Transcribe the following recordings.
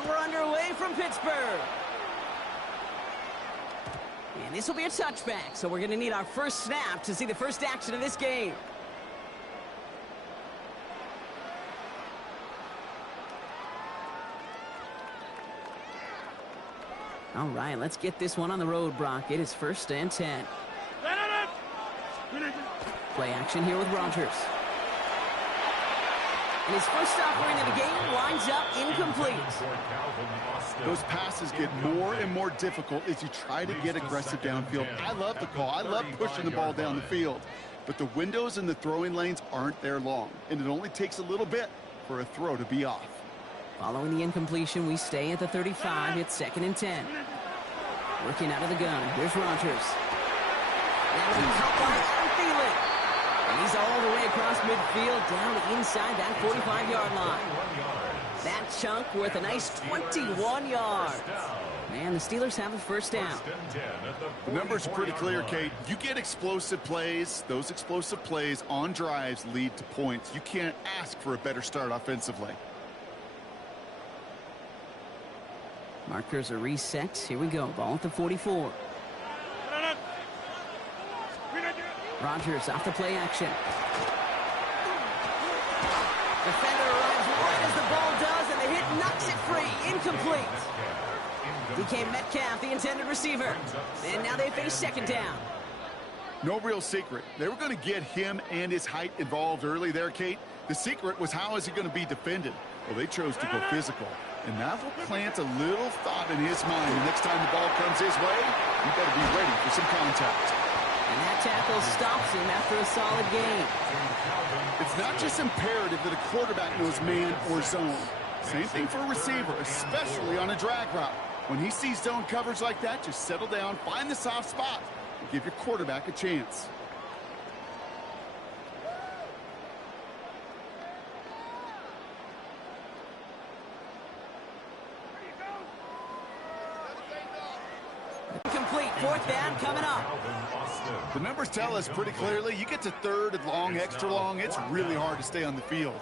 And we're underway from Pittsburgh. And this will be a touchback, so we're going to need our first snap to see the first action of this game. All right, let's get this one on the road, Brock. It is 1st and 10. Play action here with Rodgers. And his first offering of the game winds up incomplete. Those passes get more and more difficult as you try to get aggressive downfield. I love the call. I love pushing the ball down the field. But the windows in the throwing lanes aren't there long, and it only takes a little bit for a throw to be off. Following the incompletion, we stay at the 35. It's 2nd and 10. Working out of the gun. Here's Rodgers. Now he's caught by Thielen. And he's all the way across midfield down inside that 45-yard line. That chunk worth a nice 21 yards. Man, the Steelers have a first down. The numbers are pretty clear, Kate. You get explosive plays. Those explosive plays on drives lead to points. You can't ask for a better start offensively. Markers are reset. Here we go. Ball at the 44. Rodgers off the play action. Defender arrives right as the ball does, and the hit knocks it free. Incomplete. DK Metcalf, the intended receiver. And now they face 2nd down. No real secret. They were going to get him and his height involved early there, Kate. The secret was, how is he going to be defended? Well, they chose to go physical. And that will plant a little thought in his mind. The next time the ball comes his way, you better be ready for some contact. And that tackle stops him after a solid gain. It's not just imperative that a quarterback knows man or zone. Same thing for a receiver, especially on a drag route. When he sees zone coverage like that, just settle down, find the soft spot, and give your quarterback a chance. Complete. 4th down coming up. The numbers tell us pretty clearly, you get to 3rd and long, extra long, it's really hard to stay on the field.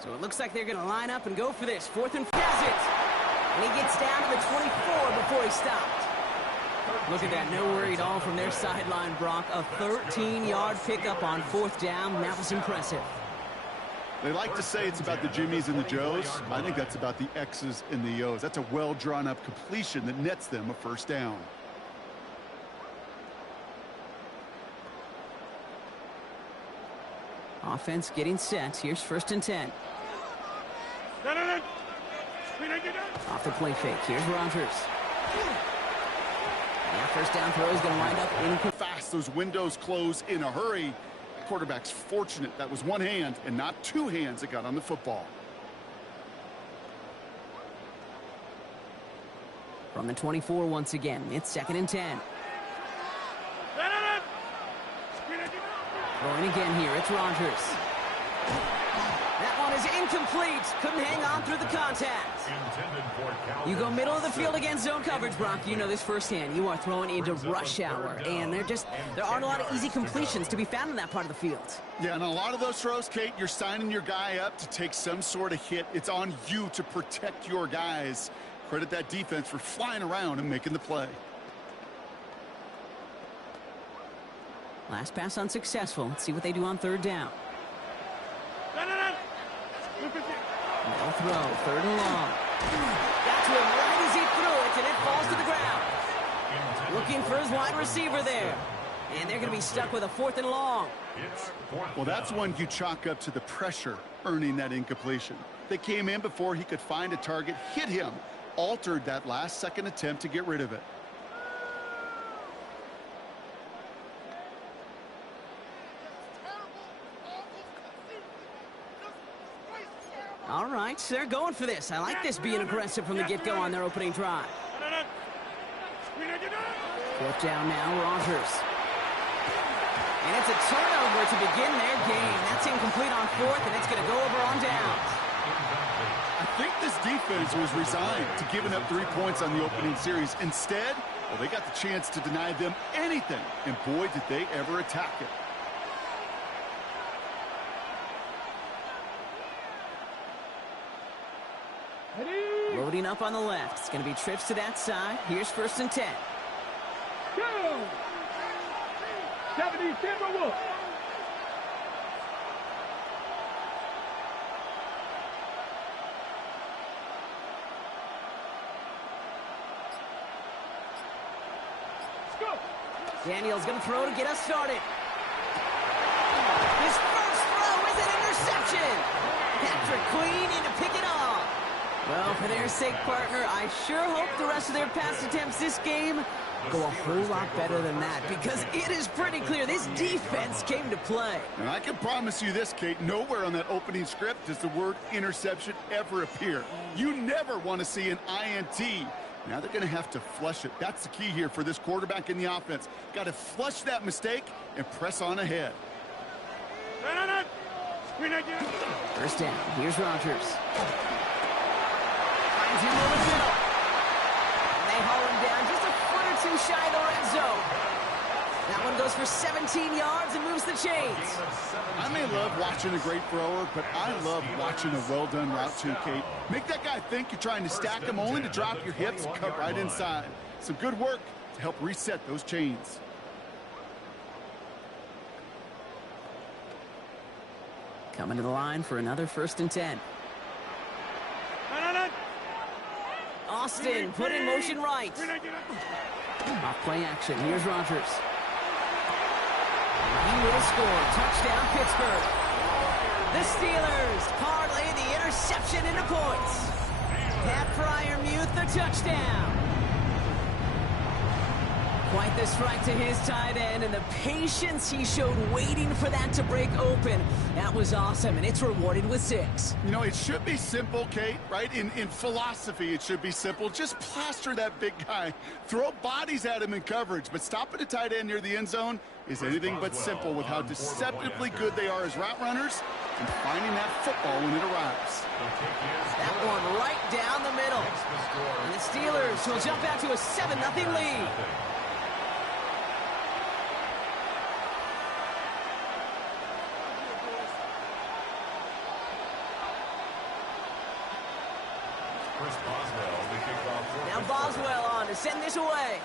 So it looks like they're going to line up and go for this. 4th and does it. And he gets down to the 24 before he stopped. Look at that. No worry at all from their sideline, Brock. A 13-yard pickup on 4th down. That was impressive. They like to say it's about the Jimmies and the Joes. I think that's about the X's and the O's. That's a well-drawn-up completion that nets them a first down. Offense getting set. Here's 1st and 10. Off the play fake. Here's Rodgers. That first down throw is going to wind up in. Fast those windows close in a hurry. The quarterback's fortunate that was one hand and not two hands that got on the football. From the 24 once again. It's 2nd and 10. Throwing again here. It's Rodgers. That one is incomplete. Couldn't hang on through the contact. You go middle of the field against zone coverage, Brock. You know this firsthand. You are throwing into rush hour, and there aren't a lot of easy completions to be found in that part of the field. Yeah, and a lot of those throws, Kate, you're signing your guy up to take some sort of hit. It's on you to protect your guys. Credit that defense for flying around and making the play. Last pass unsuccessful. Let's see what they do on 3rd down. No throw. 3rd and long. Got to him right as he threw it, and it falls to the ground. Looking for his wide receiver there. And they're going to be stuck with a 4th and long. Well, that's one you chalk up to the pressure earning that incompletion. They came in before he could find a target, hit him, altered that last-second attempt to get rid of it. All right, they're going for this. I like this being aggressive from the get-go on their opening drive. 4th down now, Rodgers. And it's a turnover to begin their game. That's incomplete on 4th, and it's going to go over on downs. I think this defense was resigned to giving up 3 points on the opening series. Instead, well, they got the chance to deny them anything, and boy, did they ever attack it. Loading up on the left. It's going to be trips to that side. Here's 1st and 10. Go! 70 Timberwolves. Daniels going to throw to get us started. His first throw is an interception. Patrick Queen in to pick it off. Well, for their sake, partner, I sure hope the rest of their pass attempts this game go a whole lot better than that, because it is pretty clear this defense came to play. And I can promise you this, Kate, nowhere on that opening script does the word interception ever appear. You never want to see an INT. Now they're going to have to flush it. That's the key here for this quarterback in the offense. Got to flush that mistake and press on ahead. First down. Here's Rodgers. Finds him over the middle. And they haul him down just a foot or two shy of the red zone. That one goes for 17 yards and moves the chains. I may love watching a great thrower, but I love watching a well-done route too, Kate. Make that guy think you're trying to stack him, only to drop your hips and cut right inside. Some good work to help reset those chains. Coming to the line for another 1st and 10. Austin put in motion right. Off play action. Here's Rodgers. He will score. Touchdown, Pittsburgh. The Steelers parlay the interception into points. Pat Fryermuth, the touchdown. Quite the strike to his tight end, and the patience he showed waiting for that to break open. That was awesome, and it's rewarded with 6. You know, it should be simple, Kate, right? In philosophy, it should be simple. Just plaster that big guy. Throw bodies at him in coverage, but stopping a tight end near the end zone is anything but simple with how deceptively good they are as route runners and finding that football when it arrives. That one right down the middle. And the Steelers will jump out to a 7-0 lead. Now Boswell on to send this away.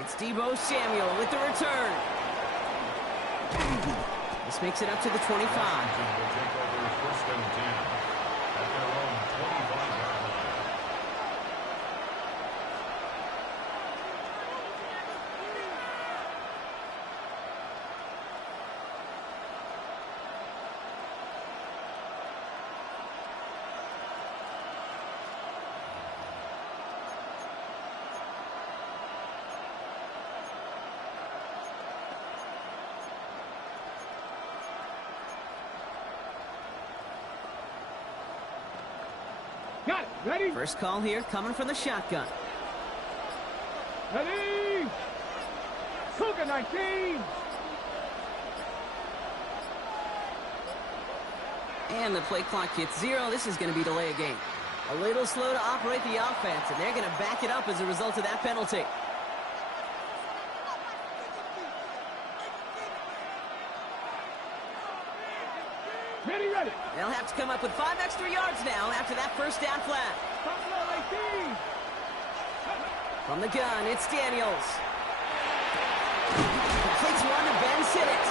It's Deebo Samuel with the return. This makes it up to the 25. Got it. Ready? First call here coming from the shotgun. Ready? Cougar 19. And the play clock hits 0. This is going to be delay a game. A little slow to operate the offense, and they're going to back it up as a result of that penalty. Ready, ready. They'll have to come up with 5 extra yards now after that first down flat. From the gun, it's Daniels. Completes one to Ben Sinnott.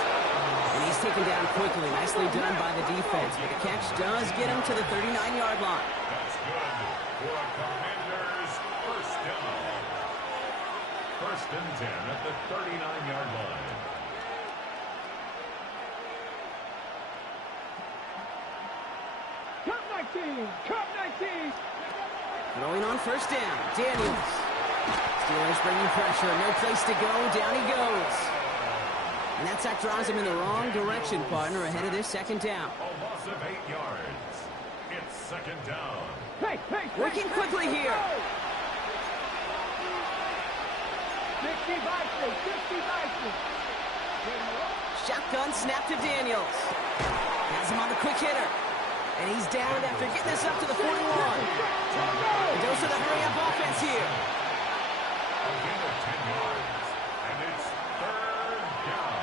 And he's taken down quickly. Nicely done by the defense. But the catch does get him to the 39-yard line. That's good for a Commanders first down. 1st and 10 at the 39-yard line. Cup 19. Throwing on first down, Daniels. Steelers bringing pressure, no place to go, down he goes. And that sack drives him in the wrong direction, partner, ahead of this 2nd down. A loss of 8 yards. It's 2nd down. Hey, Working quickly here. 50 Bison. Shotgun snap to Daniels. Has him on the quick hitter. And he's down after getting this up to the 41. A dose of the hurry-up offense here. A gain of 10 yards. And it's third down.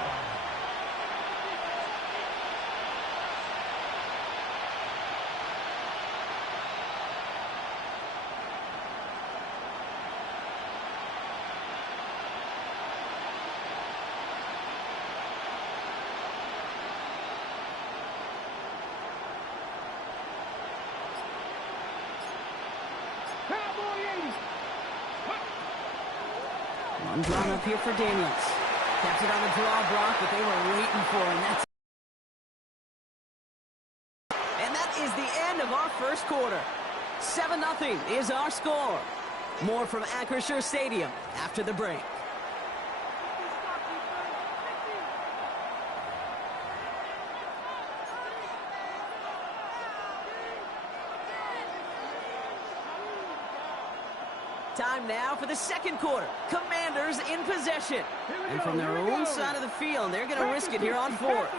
One drawn up here for Daniels. Kept it on the draw block, but they were waiting for him. And that is the end of our first quarter. 7-0 is our score. More from Acrisure Stadium after the break. Time now for the second quarter. Commanders in possession. And from their own side of the field, they're going to risk it here on fourth.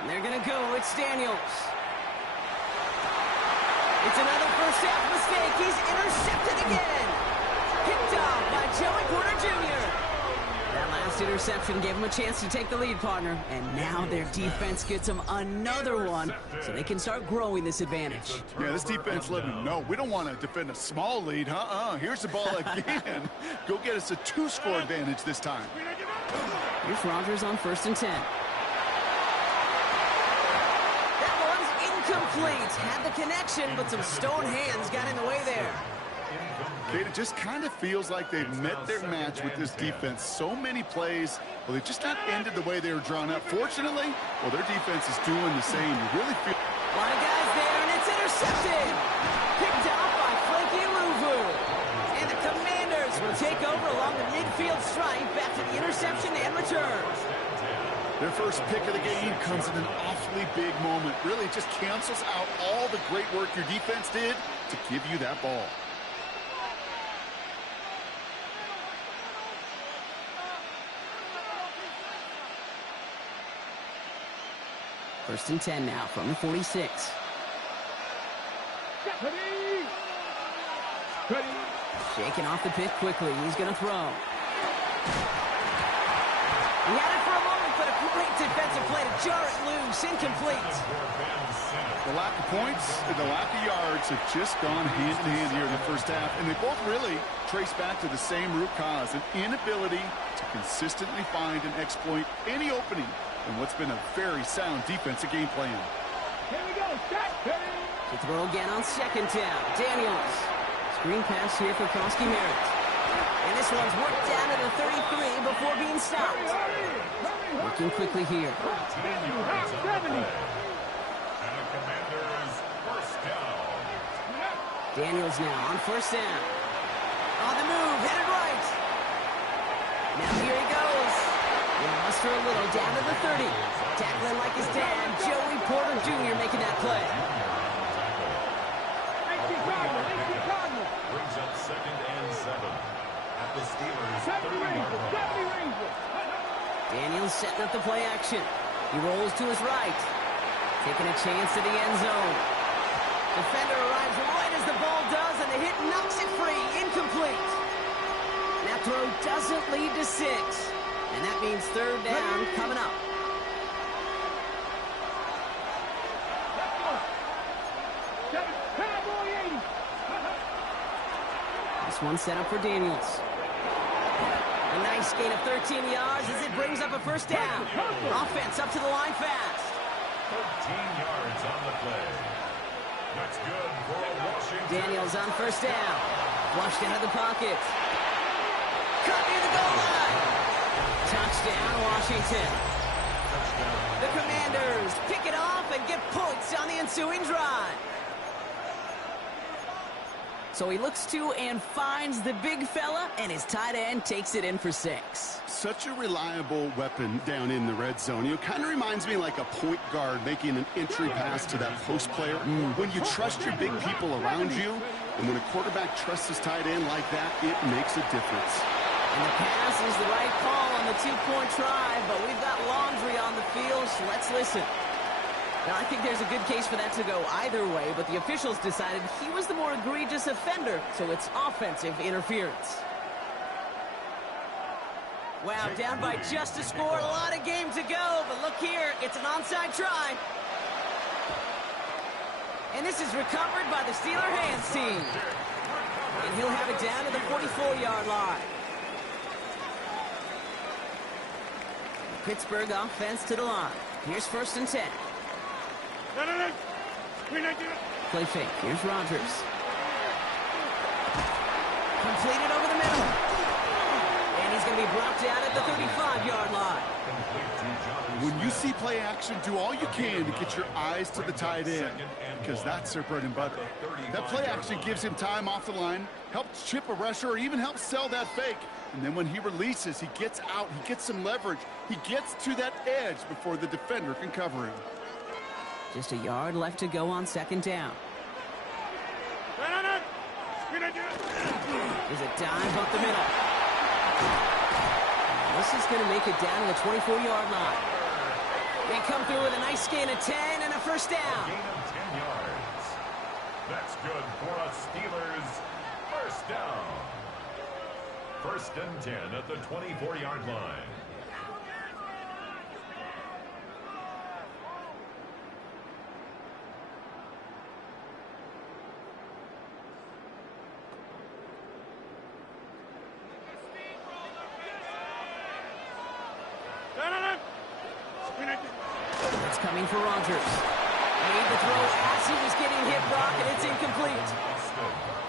And they're going to go. It's Daniels. It's another first half mistake. He's intercepted again. Picked off by Joey Porter Jr. That last interception gave him a chance to take the lead, partner. And now their defense gets them another one, so they can start growing this advantage. Yeah, this defense letting them know we don't want to defend a small lead. Here's the ball again. Go get us a 2-score advantage this time. Here's Rodgers on 1st and 10. That one's incomplete. Had the connection, but some stone hands got in the way there. Kate, it just kind of feels like they've met their match with this defense. So many plays, well, they just not ended the way they were drawn up. Fortunately, well, their defense is doing the same. You really feel... A lot of guys there, and it's intercepted. Picked out by Frankie Louvu. And the Commanders will take over along the midfield stripe after the interception and return. Their first pick of the game comes in an awfully big moment. Really just cancels out all the great work your defense did to give you that ball. First and 10 now from the 46. Shaking off the pick quickly. He's going to throw. He had it for a moment, but a great defensive play to jar it loose. Incomplete. The lack of points and the lack of yards have just gone hand in hand here in the first half, and they both really trace back to the same root cause, an inability to consistently find and exploit any opening in what's been a very sound defensive game plan. Here we go. To throw again on 2nd down. Daniels. Screen pass here for Koski Merritt. And this one's worked down to the 33 before being stopped. Working quickly here. Daniels now on 1st down. On the move, headed right. Now here he goes. He'll muster a little down to the 30. Tackling like his dad, Joey Porter Jr. making that play. Brings up 2nd and 7 at the Steelers' 30-yard line. Daniels setting up the play action. He rolls to his right. Taking a chance to the end zone. Defender arrives right as the ball does, and the hit knocks it free. Incomplete. That throw doesn't lead to 6. And that means 3rd down coming up. This one set up for Daniels. A nice gain of 13 yards as it brings up a 1st down. Offense up to the line fast. 13 yards on the play. That's good for Washington. Daniels on 1st down. Flushed out of the pocket. Cut near the goal line. Touchdown, Washington. The Commanders pick it off and get points on the ensuing drive. So he looks to and finds the big fella, and his tight end takes it in for 6. Such a reliable weapon down in the red zone. You know, kind of reminds me like a point guard making an entry pass to that post player. When you trust your big people around you, and when a quarterback trusts his tight end like that, it makes a difference. And the pass is the right call on the two-point try, but we've got laundry on the field, so let's listen. Now, I think there's a good case for that to go either way, but the officials decided he was the more egregious offender, so it's offensive interference. Wow, down by just a score. A lot of game to go, but look here. It's an onside try. And this is recovered by the Steeler hands team. And he'll have it down to the 44-yard line. Pittsburgh offense to the line. Here's 1st and 10. Play fake. Here's Rodgers. Completed over the middle. And he's going to be brought down at the 35-yard line. When you see play action, do all you can to get your eyes to the tight end, because that's their bread and butter. That play action gives him time off the line, helps chip a rusher, or even helps sell that fake. And then when he releases, he gets out, he gets some leverage. He gets to that edge before the defender can cover him. Just a yard left to go on 2nd down. There's a dive up the middle. This is going to make it down to the 24-yard line. They come through with a nice gain of 10 and a 1st down. Gain of 10 yards. That's good for a Steelers 1st down. 1st and 10 at the 24-yard line. It's coming for Rodgers. Made the throw as he was getting hit, Brock, and it's incomplete.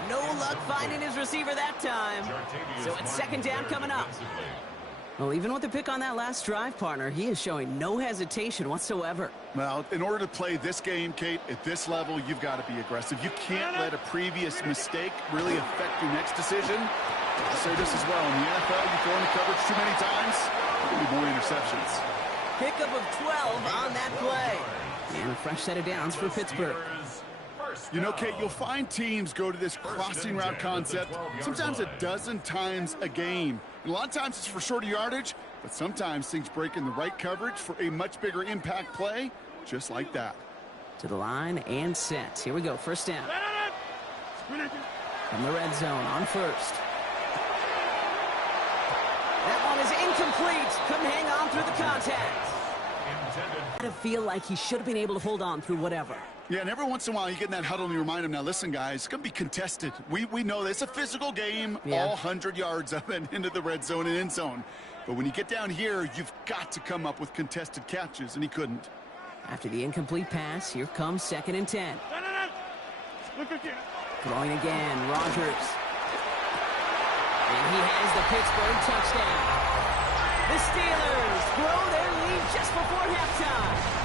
No luck finding his receiver that time. So it's 2nd down coming up. Well, even with the pick on that last drive, partner, he is showing no hesitation whatsoever. Well, in order to play this game, Kate, at this level, you've got to be aggressive. You can't let a previous mistake really affect your next decision. I'll say this as well. In the NFL, you throw into coverage too many times, there'll be more interceptions. Pickup of 12 on that play. And a fresh set of downs for Pittsburgh. You know, Kate, you'll find teams go to this crossing route concept sometimes a dozen times a game. And a lot of times it's for shorter yardage, but sometimes things break in the right coverage for a much bigger impact play, just like that. To the line and set. Here we go, 1st down. From the red zone on 1st. That one is incomplete. Couldn't hang on through the contact. I feel like he should have been able to hold on through whatever. Yeah, and every once in a while you get in that huddle and you remind him, now listen, guys, it's going to be contested. We know this. It's a physical game, all 100 yards up and into the red zone and end zone. But when you get down here, you've got to come up with contested catches, and he couldn't. After the incomplete pass, here comes 2nd and 10. Throwing again, Rodgers. And he has the Pittsburgh touchdown. The Steelers grow their lead just before halftime.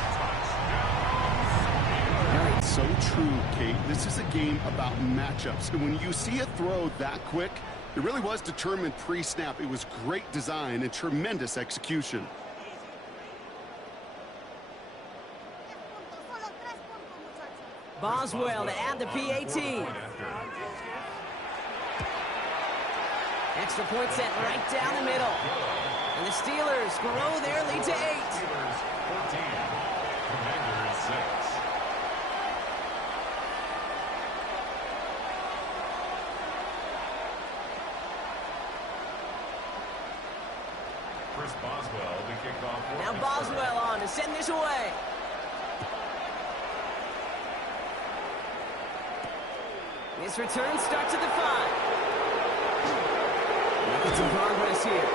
It's so true, Kate. This is a game about matchups. And when you see a throw that quick, it really was determined pre-snap. It was great design and tremendous execution. Boswell to add the PAT. Extra point set right down the middle. And the Steelers grow their lead to 8. Steelers 14, Commanders 6. Chris Boswell to kick off. Now Boswell on to send this away. His return starts at the 5. Making some progress here.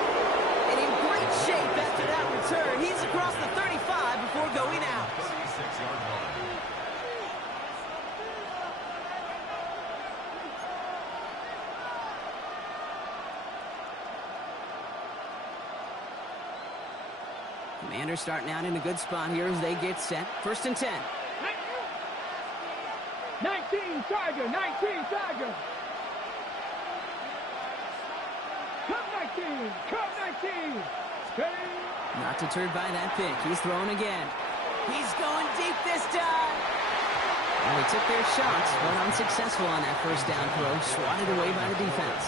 And in great shape after that return. He's across the 35 before going out. 36-yard line. Commanders starting out in a good spot here as they get set. 1st and 10. 19 Tiger, 19 Tiger. Come 19, come 19. Steady. Not deterred by that pick. He's throwing again. He's going deep this time. Well, they took their shots, but unsuccessful on that 1st down throw. Swatted away by the defense.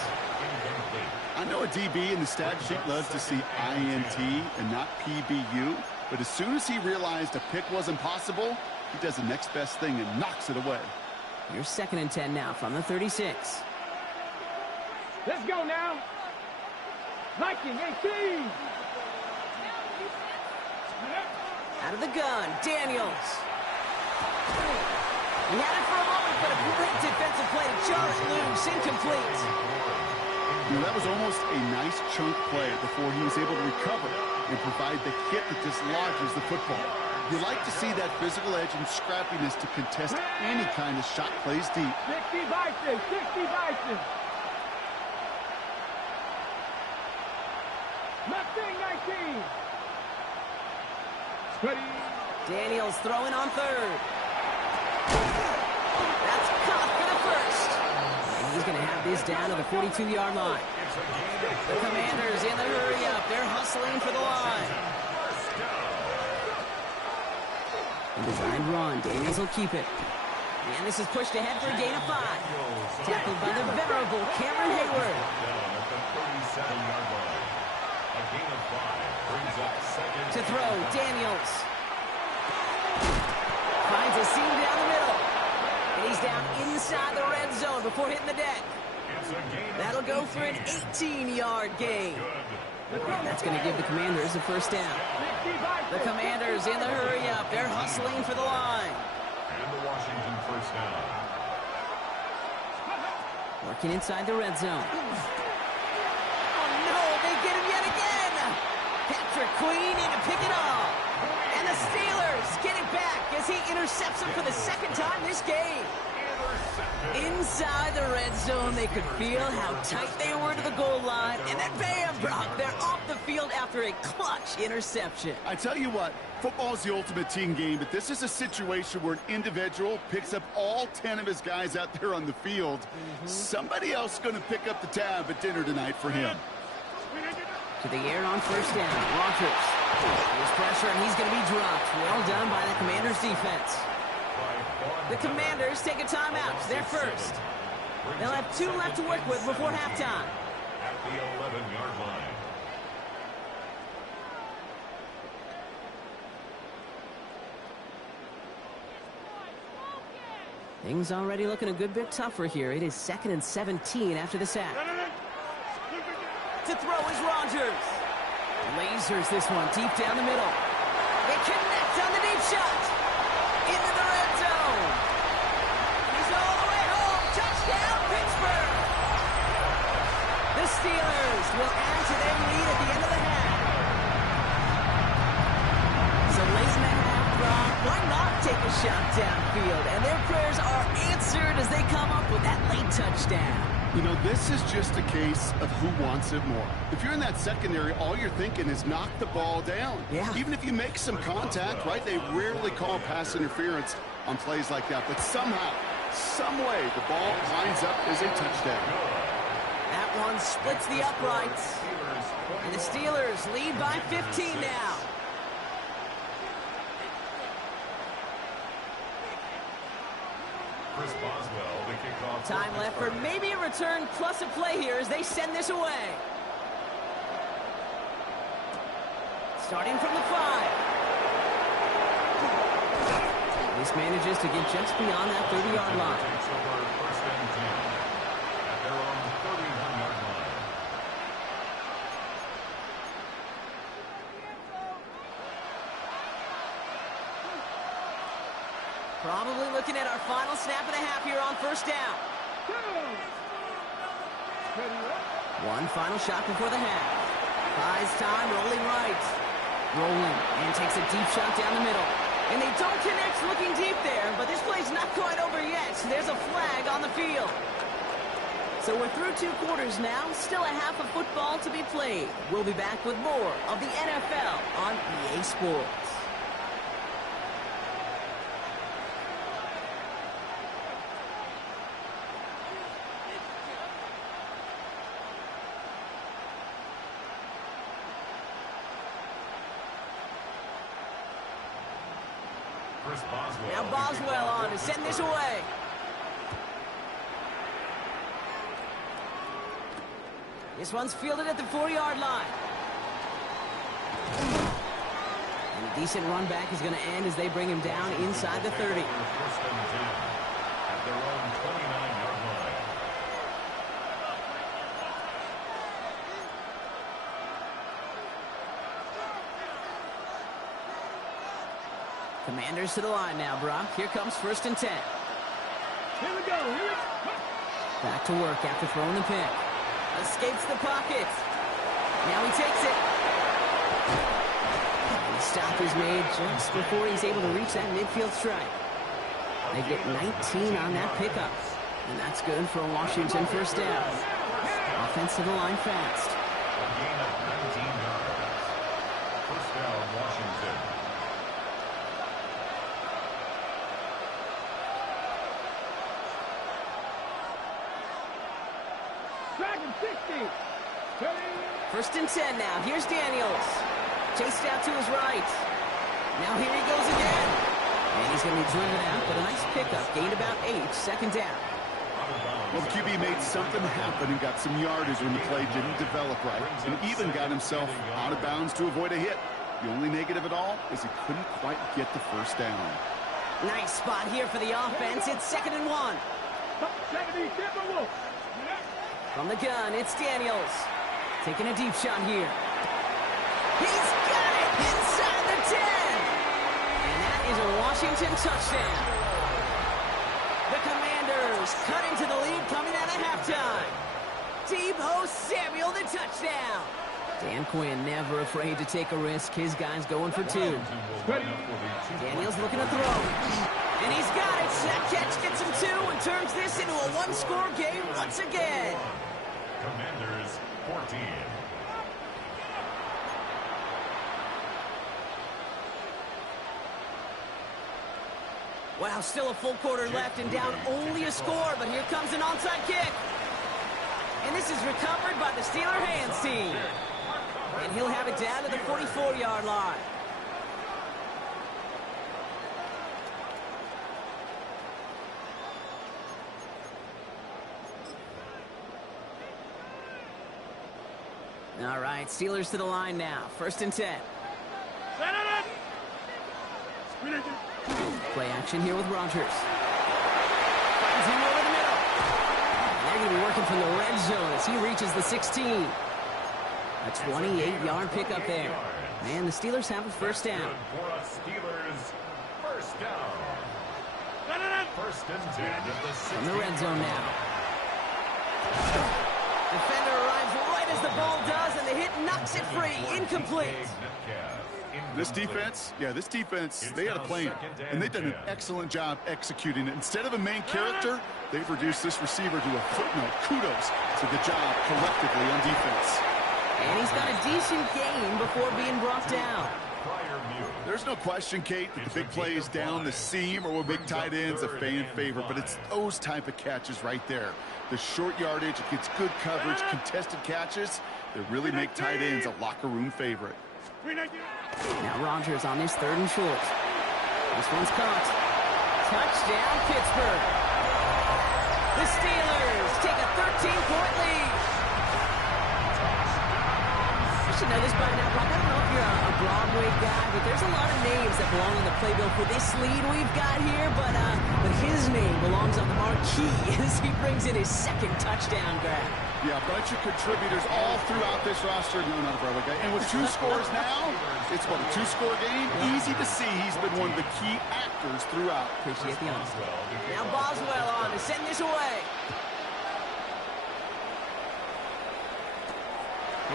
I know a DB in the stat sheet loves to see INT and not PBU, but as soon as he realized a pick wasn't possible, he does the next best thing and knocks it away. Here's 2nd and 10 now from the 36. Let's go now. Viking 18. Out of the gun, Daniels. He had it for a moment, but a great defensive play to jar it loose, incomplete. That was almost a nice chunk play before he was able to recover and provide the hit that dislodges the football. You like to see that physical edge and scrappiness to contest any kind of shot plays deep. 60 Bison, 60 Bison. Mustang 19. Ready. Daniels throwing on 3rd. That's caught for the 1st. And he's going to have this down to the 42-yard line. The Commanders in the hurry-up. They're hustling for the line. A design run. Daniels will keep it. And this is pushed ahead for a gain of 5. Tackled by the venerable Cameron Hayward. To throw, Daniels. Finds a seam down the middle. And he's down inside the red zone before hitting the deck. That'll go for an 18-yard gain. That's going to give the Commanders a 1st down. The Commanders in the hurry-up. They're hustling for the line. And the Washington 1st down. Working inside the red zone. Oh, no, they get him yet again. Patrick Queen in to pick it off. And the Steelers get it back as he intercepts him for the 2nd time this game. Inside the red zone, they could feel how tight they were to the goal line. And then bam, Brock, they're off the field after a clutch interception. I tell you what, football's the ultimate team game, but this is a situation where an individual picks up all 10 of his guys out there on the field. Somebody else is going to pick up the tab at dinner tonight for him. To the air on 1st down, Rogers. There's pressure, and he's going to be dropped. Well done by the Commanders' defense. The Commanders take a timeout. They're first. They'll have 2 left to work with before halftime. At the 11-yard line. Things already looking a good bit tougher here. It is 2nd and 17 after the sack. To throw is Rogers. Lasers this one deep down the middle. They connect on the deep shot. Into the red zone. He's all the way home. Touchdown, Pittsburgh. The Steelers will add to their lead at the end of the half. So late in the half, Brock, why not take a shot downfield? And their prayers are answered as they come up with that late touchdown. You know, this is just a case of who wants it more. If you're in that secondary, all you're thinking is knock the ball down. Yeah. Even if you make some contact, right, they rarely call pass interference on plays like that. But somehow, some way, the ball lines up as a touchdown. That one splits the uprights. And the Steelers lead by 15 now. Chris Boswell, the kickoff. Time left for maybe a return plus a play here as they send this away. Starting from the 5. This manages to get just beyond that 30-yard line. Takes over 1st and 10 at their own 31-yard line. Probably looking at our final snap and a half here on 1st down. One final shot before the half. Buys time, rolling right. Rolling, and takes a deep shot down the middle. And they don't connect looking deep there, but this play's not quite over yet. There's a flag on the field. So we're through 2 quarters now, still a half of football to be played. We'll be back with more of the NFL on EA Sports. Now Boswell on to send this away. This one's fielded at the 4-yard line. And a decent run back is going to end as they bring him down inside the 30. First and 10 at their own 29-yard line. Commanders to the line now, Brock. Here comes first and 10. Here we go. Here we go. Back to work after throwing the pick. Escapes the pocket. Now he takes it. And the stop is made just before he's able to reach that midfield strike. They get 19 on that pickup. And that's good for a Washington first down. Offense to the line fast. A gain of 19 yards. First down, Washington. Dragon 60. First and 10 now. Here's Daniels. Chased out to his right. Now here he goes again. And he's going to be driven out, but a nice pickup. Gained about 8. Second down. Well, the QB made something happen and got some yardage when the play didn't develop right. And even got himself out of bounds to avoid a hit. The only negative at all is he couldn't quite get the first down. Nice spot here for the offense. It's 2nd and 1. 70, Timberwolves. From the gun, it's Daniels. Taking a deep shot here. He's got it inside the 10. And that is a Washington touchdown. The Commanders cut into the lead coming out of halftime. Deebo Samuel, the touchdown. Dan Quinn never afraid to take a risk. His guy's going for 2. Daniels looking to throw. And he's got it. That catch gets him 2 and turns this into a one-score game once again. Commanders 14. Wow, still a full quarter left and down only a score, but here comes an onside kick. And this is recovered by the Steeler hands team. And he'll have it down to the 44-yard line. All right, Steelers to the line now. First and 10. Play action here with Rodgers. Finds him over the middle. And they're going to be working from the red zone as he reaches the 16. A 28-yard pickup there. And the Steelers have a first down. For a Steelers first down. First and 10 at the 16. From the red zone now. Defender arrives right as the ball does, and the hit knocks it free. Incomplete. This defense, they had a plan, and they've done an excellent job executing it. Instead of a main character, they've reduced this receiver to a footnote. Kudos to the job collectively on defense. And he's got a decent game before being brought down. There's no question, Kate, that the big plays down the seam or with big tight ends a fan favorite, but it's those type of catches right there. The short yardage, it gets good coverage, contested catches that really make tight ends a locker room favorite. Now Rodgers on his 3rd and short. This one's caught. Touchdown, Pittsburgh. The Steelers take a 13-point lead. You should know this by now, Brock. I don't know if you're a Broadway guy, but there's a lot of names that belong on the playbill for this lead we've got here, but his name belongs on the marquee as he brings in his 2nd touchdown grab. Yeah, a bunch of contributors all throughout this roster. No, not a Broadway guy. And with 2 scores now, it's what, a 2-score game? Easy to see he's been one of the key actors throughout. Appreciate the honesty. Now Boswell on to send this away.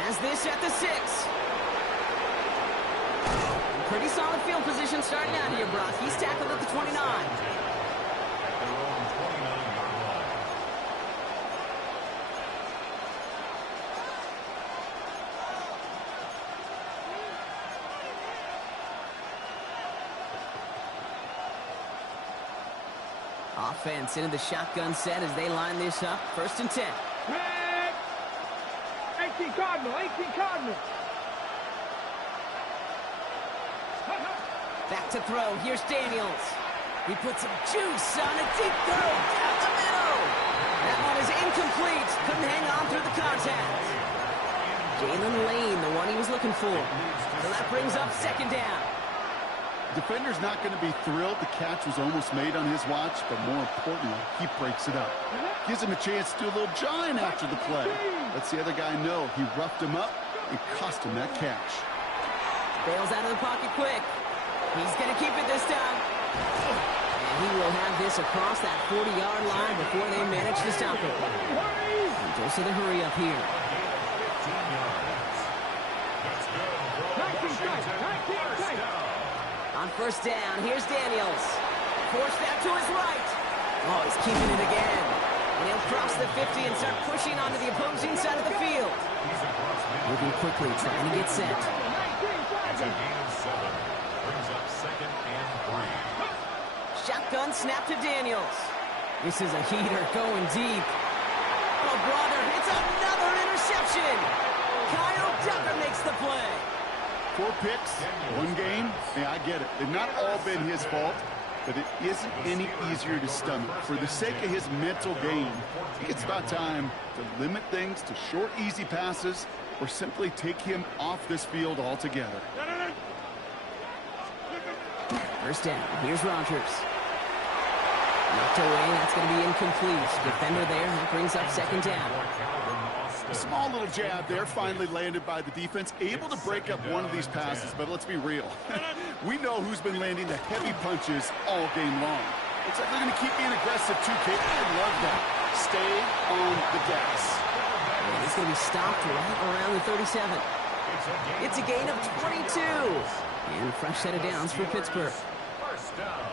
Has this at the 6. Pretty solid field position starting out here, Brock. He's tackled at the 29. Offense into the shotgun set as they line this up. First and 10. 18 Cardinal, 18 Cardinal. Back to throw. Here's Daniels. He puts some juice on a deep throw down the middle. That one is incomplete. Couldn't hang on through the contact. Jalen Lane, the one he was looking for. So that brings up second down. Defender's not going to be thrilled the catch was almost made on his watch, but more importantly, he breaks it up. Gives him a chance to do a little jawing after the play. Lets the other guy know he roughed him up and cost him that catch. Bails out of the pocket quick. He's going to keep it this time. And he will have this across that 40-yard line before they manage to stop it. And goes to the hurry up here. 15 yards. That's good for Washington. On first down, here's Daniels. Forced out to his right. Oh, he's keeping it again. And he'll cross the 50 and start pushing onto the opposing side of the field. Moving quickly, trying to get set. It's a gain of 7. Brings up second and 3. Shotgun snap to Daniels. This is a heater going deep. Oh, brother, it's another interception. Kyle Tucker makes the play. 4 picks, 1 game. Yeah, I get it. They've not all been his fault, but it isn't any easier to stomach. For the sake of his mental game, I think it's about time to limit things to short, easy passes or simply take him off this field altogether. First down, here's Rodgers. Knocked away, that's going to be incomplete. Defender there, that brings up second down. A small little jab there, finally landed by the defense. Able to break up one of these passes, but let's be real. We know who's been landing the heavy punches all game long. Looks like they're going to keep being aggressive too, Kate. I love that. Stay on the gas. And he's going to be stopped right around the 37. It's a gain of 22. And a fresh set of downs for Pittsburgh.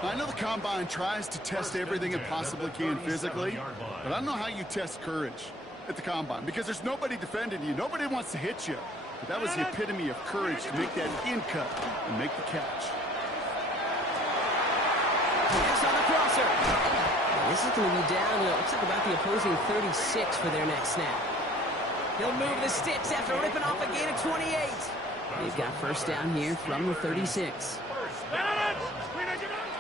I know the Combine tries to test everything it possibly can physically, but I don't know how you test courage at the Combine, because there's nobody defending you. Nobody wants to hit you. But that was the epitome of courage to make that in cut and make the catch. Pass on the crosser. And this is going to be down, looks like about the opposing 36 for their next snap. He'll move the sticks after ripping off a gain of 28. They've got first down here from the 36.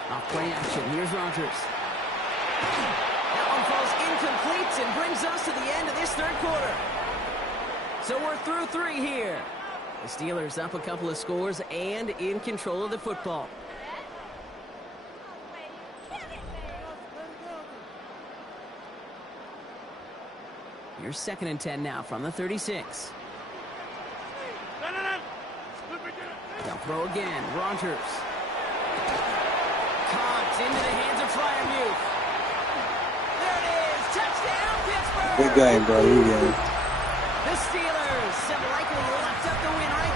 Off play action, here's Rodgers. That one falls incomplete and brings us to the end of this third quarter. So we're through 3 here. The Steelers up a couple of scores and in control of the football. Here's second and 10 now from the 36. They'll throw again, Rodgers. Caught into the hands of Freiermuth. There it is, touchdown Pittsburgh! Good game, bro. Good game. The Steelers have likely locked up the win right